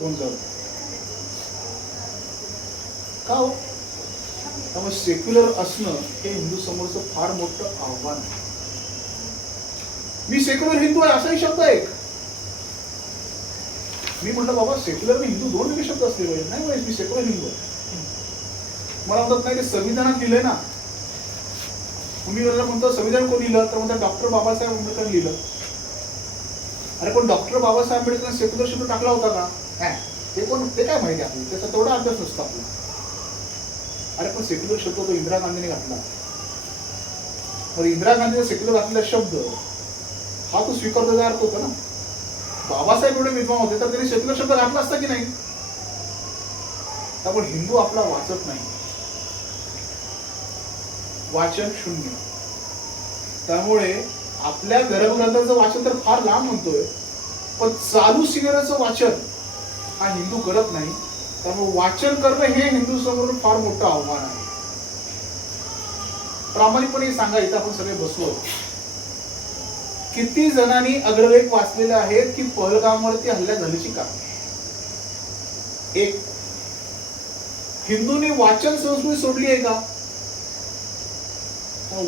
गोंधळ का हो? त्यामुळे सेक्युलर असणं हे हिंदू समोरचं फार मोठं आव्हान आहे. मी सेक्युलर हिंदू आहे असाही शब्द आहे एक. मी म्हटलं बाबा सेक्युलर आणि हिंदू दोन वेगळे शब्द असले पाहिजे नाही पाहिजे मी सेक्युलर हिंदू आहे. मला म्हणतात नाही ते संविधानात लिहिलंय ना. मी मला म्हणतो संविधान कोण लिहिलं? तर म्हणतात डॉक्टर बाबासाहेब आंबेडकर लिहिलं. अरे पण डॉक्टर बाबासाहेब आंबेडकर सेक्युलर शब्द टाकला होता का? ते कोण ते काय माहिती आपली त्याचा तेवढा अभ्यास असतो आपला. अरे पण सेक्युलर शब्द तो इंदिरा गांधीने घातला. तर इंदिरा गांधीने सेक्युलर घातलेला शब्द हा तो स्वीकारता अर्थ होता ना. बाबासाहेब एवढे विद्वान होते तर त्यांनी सेक्युलर शब्द घातला असता की नाही? त्यामुळे हिंदू आपला वाचत नाही. वाचन शून्य. त्यामुळे आपल्या घरग्रंथाचं वाचन तर फार लांब म्हणतोय पण चालू सिनेमाचं वाचन हा हिंदू करत नाही त्यामुळे वाचन करणं हे हिंदू समोर फार मोठं आव्हान आहे. प्रामाणिकपणे सांगा इथं आपण सगळे बसलो किती जणांनी अग्रलेख वाचलेले आहेत की पहलगामवरती हल्ला झाल्याची का? एक हिंदूंनी वाचन संस्कृती सोडली आहे का?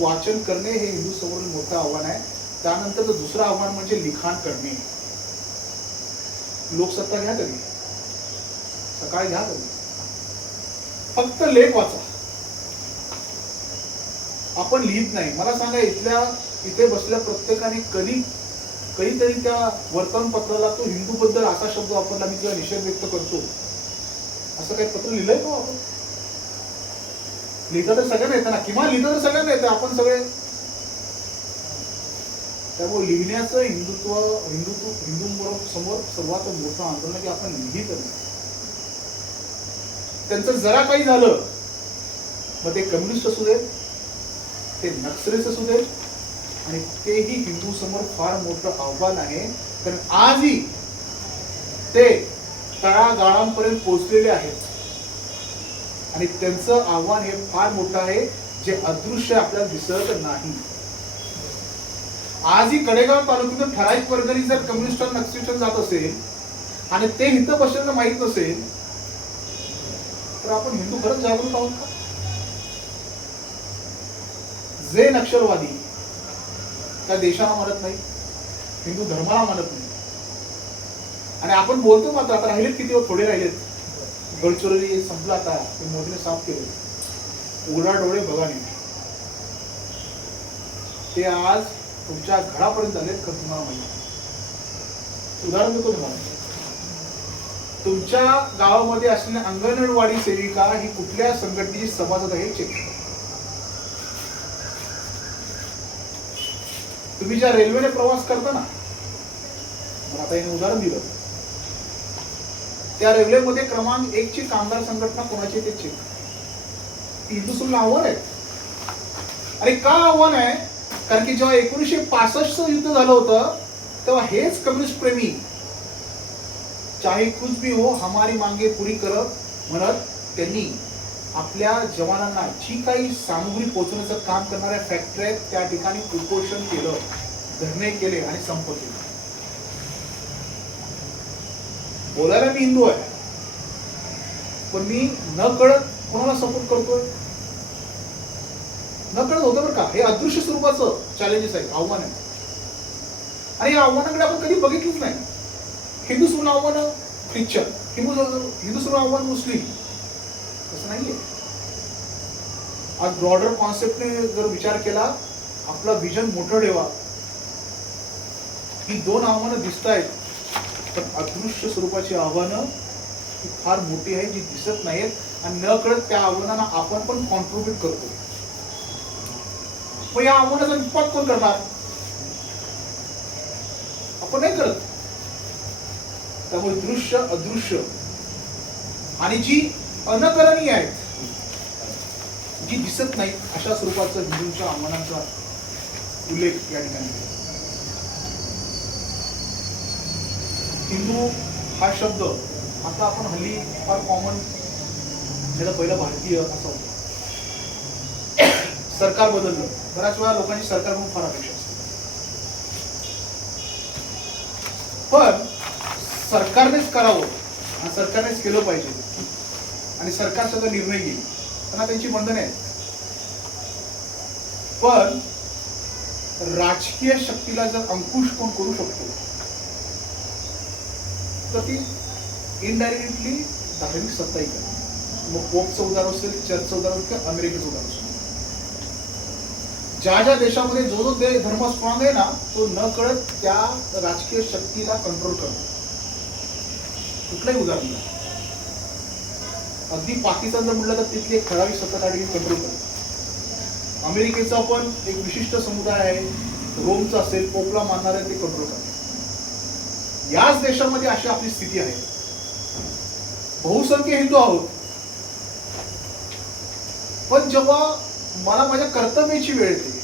वाचन करणे हे हिंदू समोर मोठं आव्हान आहे. त्यानंतर दुसरं आव्हान म्हणजे लिखाण करणे. लोकसत्ता घ्या कधी? सकाळी घ्या तुम्ही. फक्त लेख वाचा. आपण लिहित नाही. मला सांगा इथल्या इथे बसल्या प्रत्येकाने कधी कधीतरी त्या वर्तमानपत्राला तो हिंदू बद्दल असा शब्द वापरला मी तुला निषेध व्यक्त करतो. असं काही पत्र लिहिलंय का आपण? लिहिता तर सगळ्यांना येतं ना. किमान लिहिता तर सगळ्यांना येतं. आपण सगळे. त्यामुळे लिहिण्याचं हिंदुत्व हिंदुत्व हिंदूंबरोबर समोर सर्वात मोठं आंदोलन की आपण लिहित नाही. त्यांचं जरा काही झालं मग ते कम्युनिस्ट असू देत ते नक्सलीच असू देत आणि तेही हिंदू समोर फार मोठं आव्हान आहे. कारण आजही ते तळागाळांपर्यंत पोहोचलेले आहेत. आणि त्यांचं आव्हान हे फार मोठं आहे जे अदृश्य आपल्याला दिसत नाही. आजही कडेगाव तालुक्यातून ठराविक वर्गणी जर कम्युनिस्ट आणि नक्सलिस्ट जात असेल आणि ते हिंद बसल्याचं माहीत नसेल तर आपण हिंदू खरंच जागृत आहोत का? जे नक्षलवादी त्या देशाला मानत नाही हिंदू धर्माला मानत नाही. आणि आपण बोलतो मात्र आता राहिलेत किती थोडे राहिलेत. गडचिरोली संपला आता ते मोदीने साफ केले. उघडा डोळे भगाने ते आज तुमच्या घरापर्यंत आलेत का तुम्हाला माहिती उदाहरण देतो तुम्हाला. तुमच्या गावामध्ये असलेल्या अंगणवाडी सेविका ही कुठल्या संघटनेची सभासद आहे चेक करा. तुम्ही ज्या रेल्वेने प्रवास करता ना आता हे उदाहरण दिलं. त्या रेल्वेमध्ये क्रमांक एक ची कामगार संघटना कोणाची ते चेक हिंदुस्थानला आव्हान आहे. आणि का आव्हान आहे? कारण की जेव्हा एकोणीसशे पासष्ट युद्ध झालं होतं तेव्हा हेच कम्युनिस्ट प्रेमी चाहे कुछ भी हो हमारी मांगे पुरी करत म्हणत त्यांनी आपल्या जवानांना जी काही सामुग्री पोहोचवण्याचं काम करणाऱ्या फॅक्टरी आहेत त्या ठिकाणी उपोषण केलं धरणे केले आणि संप केले. बोलायला मी हिंदू आहे पण मी न कळत कोणाला सपोर्ट करतोय? न कळत होतं बरं का हे अदृश्य स्वरूपाचं चॅलेंजेस आहे आव्हान आहे आणि या आव्हानाकडे आपण कधी बघितलंच नाही. हिंदू सोडून ख्रिश्चन हिंदू हिंदू सोडून आव्हान मुस्लिम. तसं नाहीये. आज ब्रॉडर कॉन्सेप्टने जर विचार केला आपला विजन मोठं ठेवा. ही दोन आव्हानं दिसत आहेत पण अदृश्य स्वरूपाची आव्हानं ही फार मोठी आहे जी दिसत नाहीत आणि न कळत त्या आव्हानांना आपण पण कॉन्ट्रीब्यूट करतो. मग या आव्हानाचा विपात कोण करणार? आपण नाही करत. त्यामुळे दृश्य अदृश्य. आणि जी अनकरणीय आहेत जी दिसत नाही अशा स्वरूपाचं हिंदूंच्या आव्हानाचा उल्लेख या ठिकाणी हिंदू हा शब्द आता आपण हल्ली फार कॉमन ज्याला पहिलं भारतीय असं होतं सरकार बदललं. बऱ्याच वेळा लोकांची सरकार म्हणून फार अपेक्षा सरकारनेच करावं. आणि सरकारनेच केलं पाहिजे. आणि सरकार सगळं निर्णय घेईल. त्यांना त्यांची बंधने आहेत पण राजकीय शक्तीला जर अंकुश कोण करू शकतो तर ती इनडायरेक्टली धार्मिक सत्ता ही मग पोपचं उदाहरण असेल चर्चचं उदाहरण किंवा अमेरिकेचं उदाहरण असेल. ज्या ज्या देशामध्ये जो जो दे धर्म स्ट्रॉंग आहे ना तो न कळत त्या राजकीय शक्तीला कंट्रोल करतो. कुठलंही उदाहरण नाही. अगदी पाकिस्तान जर म्हटलं तर तिथली एक ठराविक सत्ताधारी कंट्रोल करते अमेरिकेचा पण एक विशिष्ट समुदाय आहे. रोमचा असेल पोपला मानणारे ते कंट्रोल करते याच देशामध्ये अशी आपली स्थिती आहे. बहुसंख्य हिंदू आहोत. पण जेव्हा मला माझ्या कर्तव्याची वेळ येते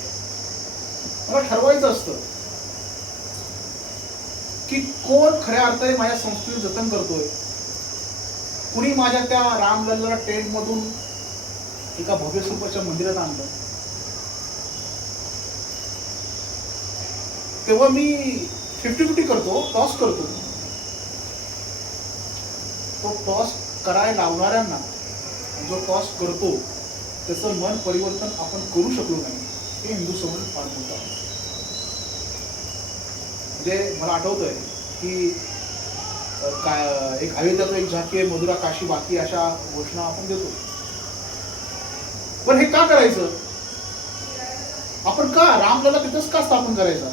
मला ठरवायचं असतं की कोण खऱ्या अर्थाने माझ्या संस्कृती जतन करतोय? कुणी माझ्या त्या रामलल्ला टेंटमधून एका भव्य स्वरूपाच्या मंदिरात आणलं? तेव्हा मी फिफ्टी फिफ्टी करतो टॉस करतो. तो टॉस करायला लावणाऱ्यांना जो टॉस करतो त्याचं मन परिवर्तन आपण करू शकलो नाही. हे हिंदू समाज फार मोठं आहे. म्हणजे मला आठवतंय की काय एक अयोध्याचं एक झाकी आहे मधुरा काशी बाकी अशा घोषणा आपण देतो. पण हे का करायचं? आपण का रामलला तिथंच का स्थापन करायचं?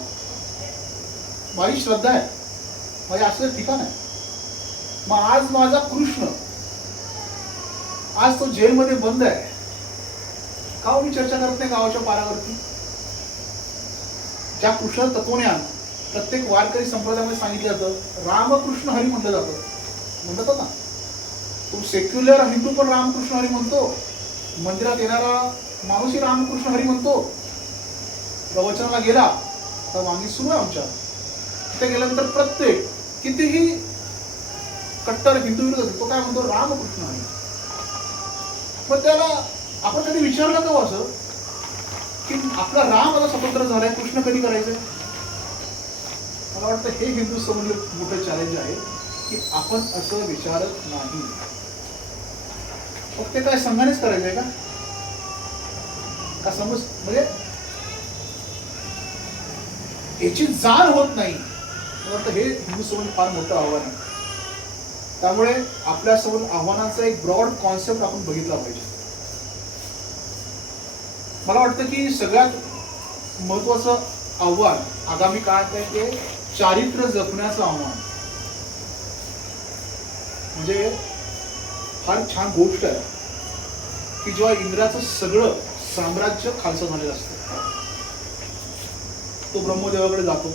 माझी श्रद्धा आहे. माझे असं ठिकाण आहे. मग आज माझा कृष्ण आज तो जेलमध्ये बंद आहे. का हो मी चर्चा करत नाही गावाच्या पारावरती? ज्या कृष्ण तत्वज्ञान प्रत्येक वारकरी संप्रदायामध्ये सांगितलं जातं रामकृष्ण हरी म्हटलं जातं. म्हणतात ना तो सेक्युलर हिंदू पण रामकृष्ण हरी म्हणतो. मंदिरात येणारा माणूसही रामकृष्ण हरी म्हणतो. प्रवचनाला गेला तर वांगी सुरू आहे आमच्या. तिथे गेल्यानंतर प्रत्येक कितीही कट्टर हिंदू विरोध तो काय म्हणतो रामकृष्ण हरी. पण त्याला आपण कधी विचारलं का हो असं? की आपला राम आता स्वतंत्र झालाय कृष्ण कधी करायचंय? मला वाटतं हे हिंदू समोर मोठं चॅलेंज आहे की आपण असं विचारत नाही. फक्त काय संघानेच करायचंय का? का समज म्हणजे याची जाण होत नाही. वाटतं हे हिंदू समोर फार मोठं आव्हान आहे. त्यामुळे आपल्यासमोर आव्हानाचा एक ब्रॉड कॉन्सेप्ट आपण बघितला पाहिजे. मला वाटतं की सगळ्यात महत्वाचं आव्हान आगामी काळात आहे ते चारित्र्य जपण्याचं आव्हान. म्हणजे फार छान गोष्ट आहे. की जेव्हा इंद्राचं सगळं साम्राज्य खालचं झालेलं असतं. तो ब्रह्मदेवाकडे जातो.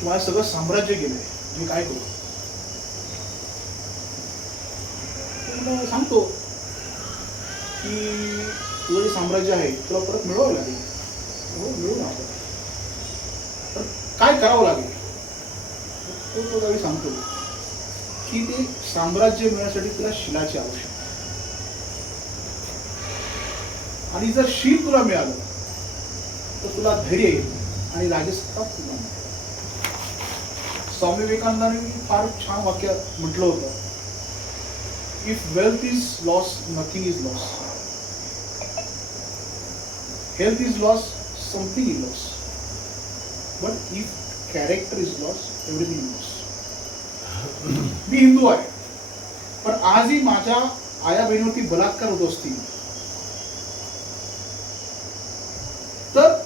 किंवा सगळं साम्राज्य गेलंय. मी काय करू? सांगतो की तुझं जे साम्राज्य आहे तुला परत मिळवावं लागेल. हो मिळू ना आपण काय करावं लागेल? तो तो त्यावेळी सांगतो? की ते साम्राज्य मिळण्यासाठी तुला शिलाची आवश्यकता आहे. आणि जर शील तुला मिळालं तर तुला धैर्य येईल आणि राजसत्ता तुला स्वामी विवेकानंदांनी फार छान वाक्य म्हटलं होतं. If wealth is loss nothing is loss health is loss something is loss but if character is loss everything loss मी हिंदू आहे. पण आजही माझ्या आया बहिणीवरती बलात्कार होत असतील. तर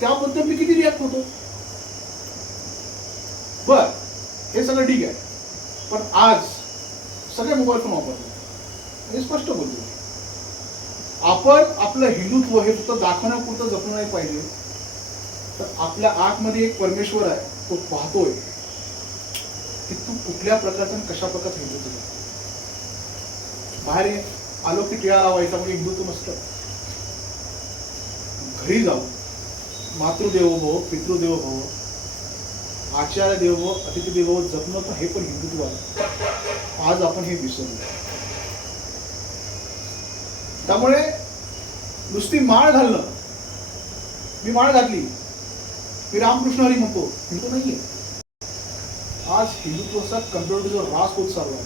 त्याबद्दल मी किती रिॲक्ट होतो? बर हे सगळं ठीक आहे. पण आज सगळे मोबाईल फोन वापरतो. हे स्पष्ट बोलतो. आपण आपलं हिंदुत्व हे फक्त दाखवण्यापुरतं जपलं नाही पाहिजे. तर आपल्या आतमध्ये एक परमेश्वर आहे तो पाहतोय. की तू कुठल्या प्रकारचा कशा प्रकारचं हिंदुत्व तुझा बाहेर आलो की टिळा लावायचा म्हणजे हिंदुत्व मस्त. घरी जाऊ. मातृदेव भव पितृदेव भव आचार्य देवो अतिथी देवो जपणं तर हे पण हिंदुत्व आहे. आज आपण हे विसरलो. त्यामुळे नुसती माळ घालणं. मी माळ घातली. मी रामकृष्ण हरी म्हणतो हिंदू नाहीये. आज हिंदुत्वाचा कम्प्युटर रास होत चालला आहे.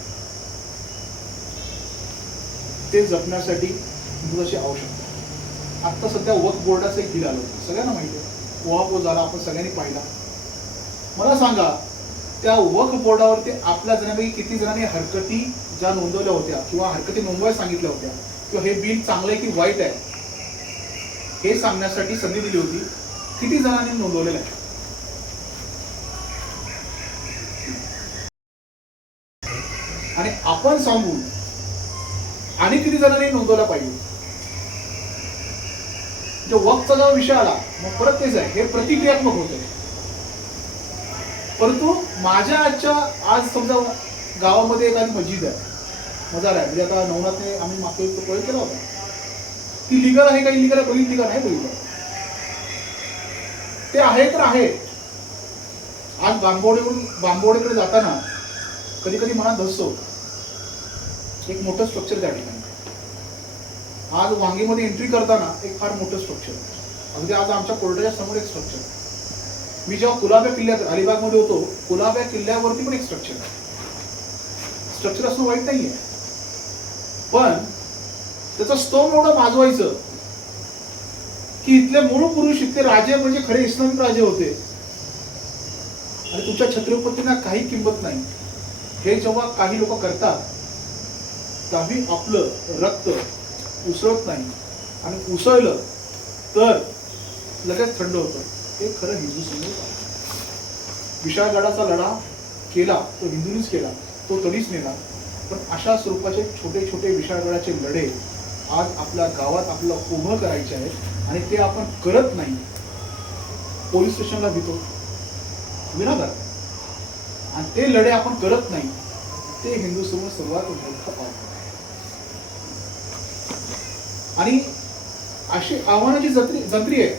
ते जपण्यासाठी हिंदुत्वाची आवश्यकता आहे. आत्ता सध्या वक बोर्डाचं एक बिल आलं सगळ्यांना माहिती आहे. ओहापो झाला आपण सगळ्यांनी पाहिला. मला सांगा त्या वक बोर्डावरती आपल्या जणांपैकी किती जणांनी हरकती ज्या नोंदवल्या होत्या किंवा हरकती नोंदवायला सांगितल्या होत्या? किंवा हे बिल चांगलं आहे की वाईट आहे? हे सांगण्यासाठी संधी दिली होती. किती जणांनी नोंदवलेला आहे? आणि आपण सांगून आणि किती जणांनी नोंदवला पाहिजे? जो वक्तचा जो विषय आला मग परत तेच आहे. हे प्रतिक्रियात्मक होत. आहे परंतु माझ्या आजच्या आज समजा गावामध्ये एखादी मस्जिद आहे मजार आहे. म्हणजे आता नवनाथने आम्ही मागच्या प्रयोग केला होता. ती लिगल आहे का इलिगल आहे? बघितली का? नाही बघितलं. ते आहे तर आहे. आज बांबोडेकडून बांबोडीकडे जाताना कधी कधी मनात धसतो. एक मोठं स्ट्रक्चर त्या ठिकाणी. आज वांगीमध्ये एंट्री करताना एक फार मोठं स्ट्रक्चर अगदी आज आमच्या कोर्टाच्या समोर एक स्ट्रक्चर मी जेव्हा कुलाब्या किल्ल्यात अलिबागमध्ये होतो कुलाब्या किल्ल्यावरती पण एक स्ट्रक्चर आहे. स्ट्रक्चर असणं वाईट नाहीये. पण त्याचं स्तोम एवढं माजवायचं की इथले मूळ पुरुष इथले राजे म्हणजे खरे इस्लामिक राजे होते. आणि तुमच्या छत्रपतींना काही किंमत नाही. हे जेव्हा काही लोक करतात त्याही आपलं रक्त उसळत नाही. आणि उसळलं तर लगेच थंड होतं. हे खरं हिंदू समोर विशाळगडाचा लढा केला तो हिंदूंनीच केला तो तरीच नेला. पण अशा स्वरूपाचे छोटे छोटे विशाळगडाचे लढे आज आपल्या गावात आपलं उभं करायचे आहेत. आणि ते आपण करत नाही. पोलीस स्टेशनला भीतो विनाकार आणि ते लढे आपण करत नाही. ते हिंदू समोर सर्वात मोठा आव्हान आणि अशी आव्हानाची जत्री जत्री आहे.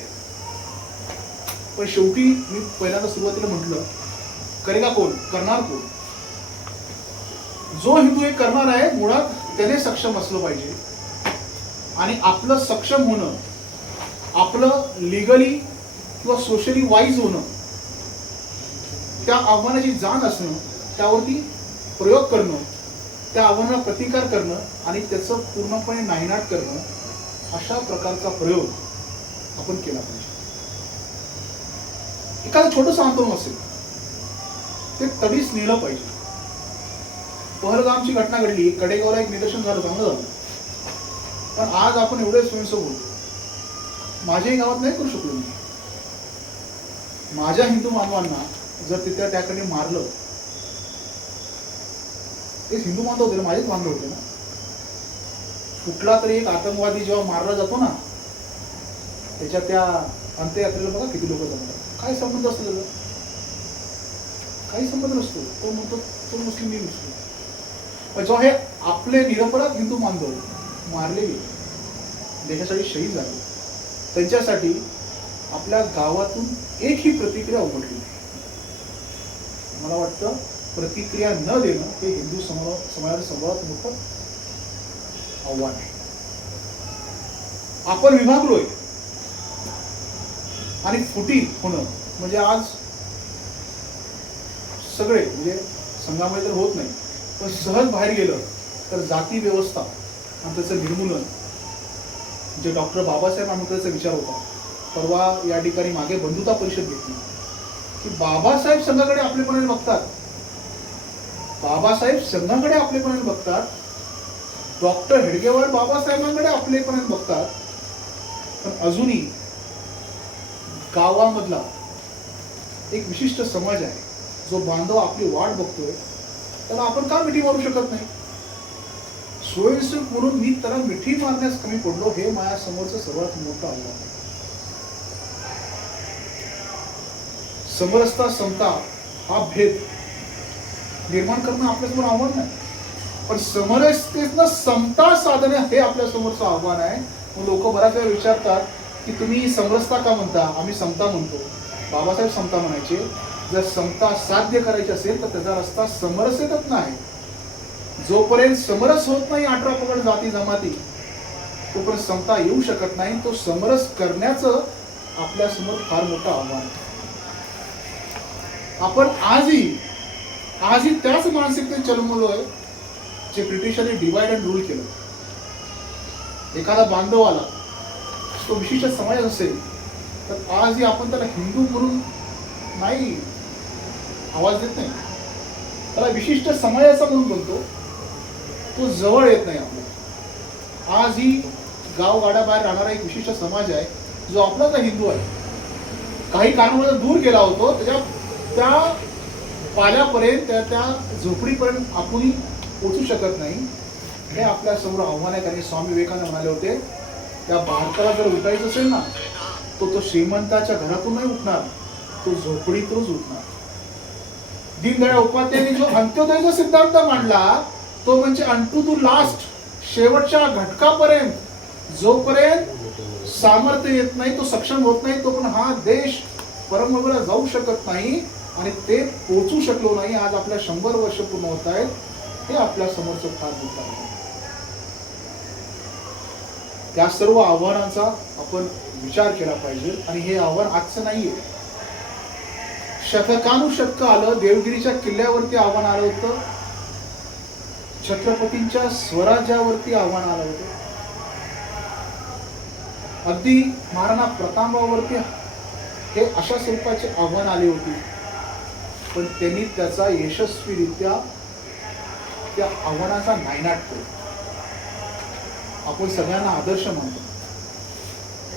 पण शेवटी मी पहिल्यांदा सुरुवातीला म्हटलं करेगा कोण? करणार कोण? जो हिंदू हे करणार आहे मुळात त्याने सक्षम असलं पाहिजे. आणि आपलं सक्षम होणं आपलं लिगली किंवा सोशली वाईज होणं त्या आव्हानाची जाण असणं त्यावरती प्रयोग करणं त्या आव्हानाला प्रतिकार करणं आणि त्याचं पूर्णपणे नायनाट करणं अशा प्रकारचा प्रयोग आपण केला पाहिजे. एखादं छोटंसं आंदोलन असेल ते तडीच नेलं पाहिजे. पहलगामची घटना घडली कडेगावला एक निदर्शन झालं चांगलं झालं. पण आज आपण एवढे स्वयंसेवक बोलतो माझ्याही गावात नाही करू शकलो मी. माझ्या हिंदू मानवांना जर तिथे त्याकडे मारलं ते हिंदू बांधव होते ना माझेच बांधव होते ना. कुठला तरी एक आतंकवादी जेव्हा मारला जातो ना त्याच्या त्या अंत्ययात्रेला बघा किती लोक जमतात. काय संबंध असतो त्याचा? काही संबंध नसतो. तो म्हणतो तो मुस्लिम मी मुस्लिम. पण जेव्हा हे आपले निरपराध हिंदू बांधव मारले गेले देशासाठी शहीद झाले. त्यांच्यासाठी आपल्या गावातून एकही प्रतिक्रिया उमटली. नाही मला वाटतं प्रतिक्रिया न देणं हे हिंदू समाज समाजाचं सर्वात मोठं आव्हान आहे. आपण विभागलोय. आणि फुटी होणं म्हणजे आज सगळे म्हणजे संघामध्ये तर होत नाही पण सहज बाहेर गेलं तर जाती व्यवस्था आणि त्याचं निर्मूलन जे डॉक्टर बाबासाहेब आंबेडकरचा विचार होता परवा या ठिकाणी मागे बंधुता परिषद घेतली. की बाबासाहेब संघाकडे आपलेपणाने बघतात. बाबासाहेब संघाकडे आपलेपणाने बघतात. डॉक्टर हेडगेवार बाबासाहेबांकडे आपलेपणाने बघतात. पण अजूनही गावामधला एक विशिष्ट समाज आहे जो बांधव आपली वाट बघतोय त्याला आपण का मिठी मारू शकत नाही? स्वयंसेवक म्हणून मी त्याला मिठी मारण्यास कमी पडलो हे माझ्या समोरचं सर्वात मोठं आव्हान आहे. समरसता समता हा भेद निर्माण करणं आपल्यासमोर आव्हान नाही. पण समरसतेतनं समता साधणे हे आपल्यासमोरचं आव्हान आहे. मग लोक बऱ्याच वेळा विचारतात की तुम्ही समरसता का म्हणता? आम्ही समता म्हणतो. बाबासाहेब समता म्हणायचे. जर समता साध्य करायची असेल तर त्याचा रस्ता समरसेतच नाही. जोपर्यंत समरस होत नाही अठरा पकड जाती जमाती तोपर्यंत समता येऊ शकत नाही. तो समरस करण्याचं आपल्यासमोर फार मोठं आव्हान आपण आजही आजही त्याच मानसिकतेत चलमलोय जे ब्रिटिशांनी डिवाइड अँड रूल केलं. एखादा बांधव आला तो विशिष्ट समाज असेल तर आजही आपण त्याला हिंदू म्हणून नाही आवाज देत नाही. त्याला विशिष्ट समाजाचा म्हणून बोलतो तो जवळ येत नाही आपल्याला. आज ही गावगाड्याबाहेर राहणारा एक विशिष्ट समाज आहे जो आपलाच हिंदू आहे. काही कारणामुळे दूर गेला होतो त्याच्या त्या पाल्यापर्यंत त्या त्या झोपडीपर्यंत आपण पोचू शकत नाही. हे आपल्यासमोर आव्हान आहे कारण स्वामी विवेकानंद म्हणाले होते त्या भारताला जर उठायचं असेल ना तो तो श्रीमंताच्या घरातून नाही उठणार तो झोपडीतूनच उठणार. दीनदयाळ उपाध्यायांनी जो अंत्योदयचा सिद्धांत मांडला तो म्हणजे अंटू टू लास्ट शेवटच्या घटकापर्यंत. जोपर्यंत सामर्थ्य येत नाही तो सक्षम होत नाही तो पण हा देश परमगतीला जाऊ शकत नाही आणि ते पोचू शकलो नाही. आज आपल्या शंभर वर्ष पूर्ण होत आहेत. हे आपल्या समोरचं फार दुःख आहे. त्या सर्व आव्हानांचा आपण विचार केला पाहिजे. आणि हे आव्हान आजचं नाहीये. शतकानुशतक आलं देवगिरीच्या किल्ल्यावरती आव्हान आलं होतं. छत्रपतींच्या स्वराज्यावरती आव्हान आलं होतं. अगदी महाराणा प्रतापावरती हे अशा स्वरूपाचे आव्हान आले होते. पण त्यांनी त्याचा यशस्वीरित्या त्या आव्हानाचा नायनाट केला. आपण सगळ्यांना आदर्श मानतो.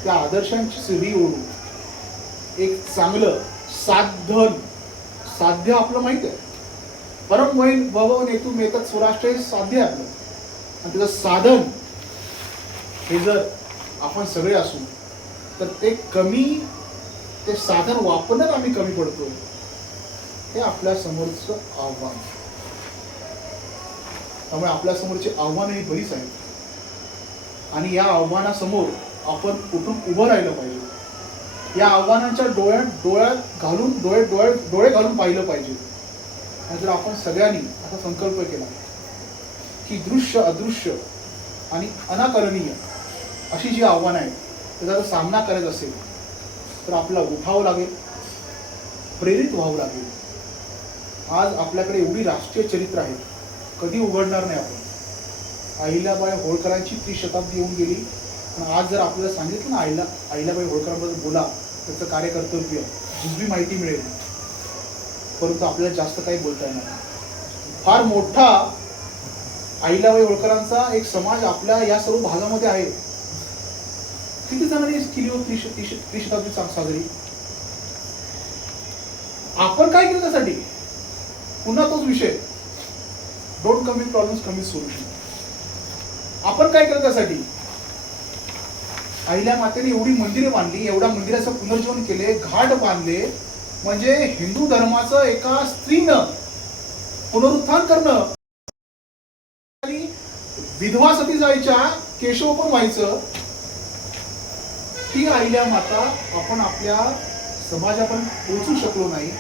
त्या आदर्शांची सिरी ओढू एक चांगलं साधन साध्य आपलं माहीत आहे. परम वैन भवन नेतू मेतत स्वराष्ट्र हे साध्य आहे. आपलं आणि त्याचं साधन हे जर आपण सगळे असू तर ते कमी ते साधन वापरण्यात आम्ही कमी पडतोय हे आपल्या समोरचं आव्हान. त्यामुळे आपल्या समोरचे आव्हानं ही बरीच आहेत. आणि या आव्हानासमोर आपण कुठून उभं राहिलं पाहिजे. या आव्हानांच्या डोळ्यात डोळ्यात घालून डोळे डोळ्यात डोळे घालून पाहिलं पाहिजे. आणि जर आपण सगळ्यांनी असा संकल्प केला की दृश्य अदृश्य आणि अनाकरणीय अशी जी आव्हानं आहेत त्याचा जर सामना करायचा असेल तर आपल्याला उठावं लागेल प्रेरित व्हावं लागेल. आज आपल्याकडे एवढी राष्ट्रीय चरित्र आहेत कधी उघडणार नाही आपण. अहिल्याबाई होळकरांची ती शताब्दी येऊन गेली. पण आज जर आपल्याला सांगितलं ना अहिला अहिल्याबाई होळकरांबद्दल बोला त्याचं कार्यकर्तव्य जुजबी माहिती मिळेल. परंतु आपल्याला जास्त काही बोलता येणार नाही. फार मोठा अहिल्याबाई होळकरांचा एक समाज आपल्या या सर्व भागामध्ये आहे. किती जणांनी केली हो त्रिशताब्दी साजरी? आपण काय केलं त्यासाठी? पुन्हा तोच विषय. डोंट कमी प्रॉब्लेम्स कमी सोल्युशन आपण काय केलं त्यासाठी? अहिल्या मातेने एवढी मंदिरे बांधली एवढ्या मंदिराचं पुनर्जीवन केले घाट बांधले म्हणजे हिंदू धर्माचं एका स्त्रीनं पुनरुत्थान करणं. आणि विधवा सती जायच्या केशव पण व्हायचं. ती आईल्या माता आपण आपल्या समाजापर्यंत पोहोचू शकलो नाही.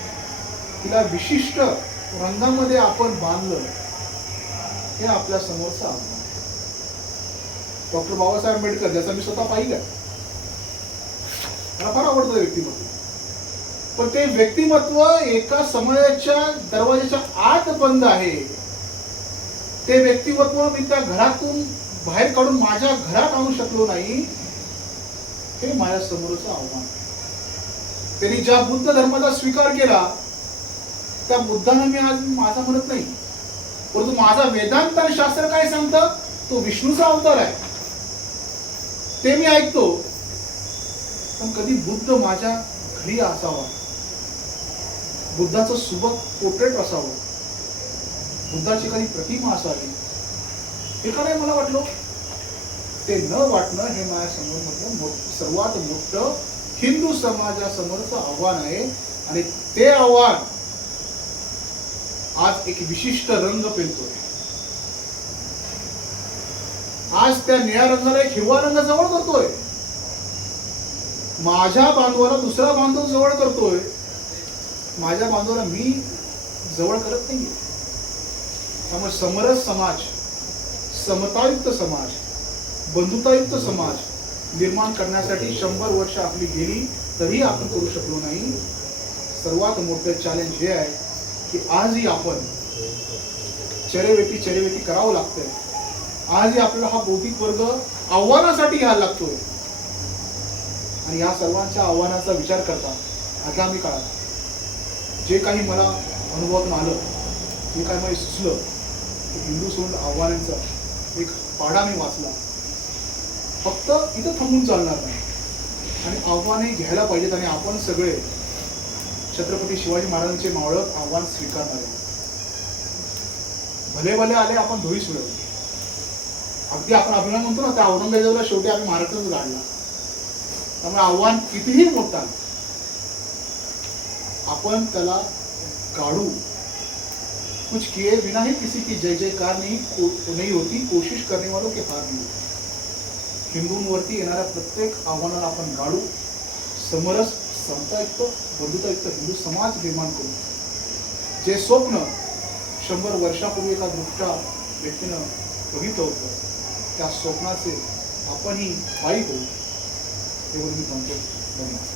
तिला विशिष्ट रंगामध्ये आपण बांधलं. हे आपल्या समोरचं आव्हान डॉक्टर बाबासाहेब आंबेडकर ज्याचा मी स्वतः पाहिलं. मला फार आवडतं व्यक्तिमत्व पण ते व्यक्तिमत्व एका समाजाच्या दरवाजाच्या आत बंद आहे. ते व्यक्तिमत्व मी त्या घरातून बाहेर काढून माझ्या घरात आणू शकलो नाही हे माझ्या समोरचं आव्हान आहे. त्यांनी ज्या बुद्ध धर्माचा स्वीकार केला त्या बुद्धांना मी आज माझा म्हणत नाही. परंतु माझा वेदांत आणि शास्त्र काय सांगतं? तो विष्णूचा अवतार आहे. ते मी ऐकतो पण कधी बुद्ध माझ्या घरी असावा. बुद्धाचं सुबक पोर्ट्रेट असावं. बुद्धाची काही प्रतिमा असावी. हे का नाही मला वाटलं ते न वाटणं हे माझ्यासमोर म्हटलं मो- सर्वात मोठं हिंदू समाजासमोरचं आव्हान आहे. आणि ते आव्हान आज एक विशिष्ट रंग पेलतोय. आज त्या निळ्या रंगाला एक हिरवा रंग जवळ करतोय. माझ्या बांधवाला दुसरा बांधव जवळ करतोय. माझ्या बांधवाला मी जवळ करत नाही त्यामुळे समरस समाज समतायुक्त समाज बंधुतायुक्त समाज निर्माण करण्यासाठी शंभर वर्ष आपली गेली तरी आपण करू शकलो नाही. सर्वात मोठं चॅलेंज हे आहे की आजही आपण चरेवेटी चरेवेटी करावं लागतंय. आजही आपल्याला हा बौद्धिक वर्ग आव्हानासाठी घ्यायला लागतोय. आणि या सर्वांच्या आव्हानाचा विचार करता आगामी काळात जे काही मला अनुभवातून आलं जे काही मला सुचलं ते हिंदू सोडून आव्हानांचा एक पाडा मी वाचला. फक्त इथं थांबून चालणार नाही. आणि आव्हाने घ्यायला पाहिजेत आणि आपण सगळे छत्रपती शिवाजी महाराजांचे मावळत आव्हान स्वीकारणार आहे. भले भले आले आपण धुळीस मिळवली अगदी आपण अभिमान म्हणतो ना त्या औरंगजेबाला शेवटी आम्ही महाराष्ट्रच गाडला. त्यामुळे आव्हान कितीही मोठा आपण त्याला काढू. कुछ किए बिना ही किसी की जय जयकार नहीं को- होती. कोशिश करने वालों की हार नहीं होती. हिंदूंवरती येणाऱ्या प्रत्येक आव्हानाला आपण गाडू समरस समतायुक्त बंधुतायुक्त हिंदू समाज निर्माण करू. जे स्वप्न शंभर वर्षापूर्वी एका दृष्टा व्यक्तीनं बघितलं होतं त्या स्वप्नाचे आपणही बाई होऊ एवढं मी म्हणतो धन्यवाद.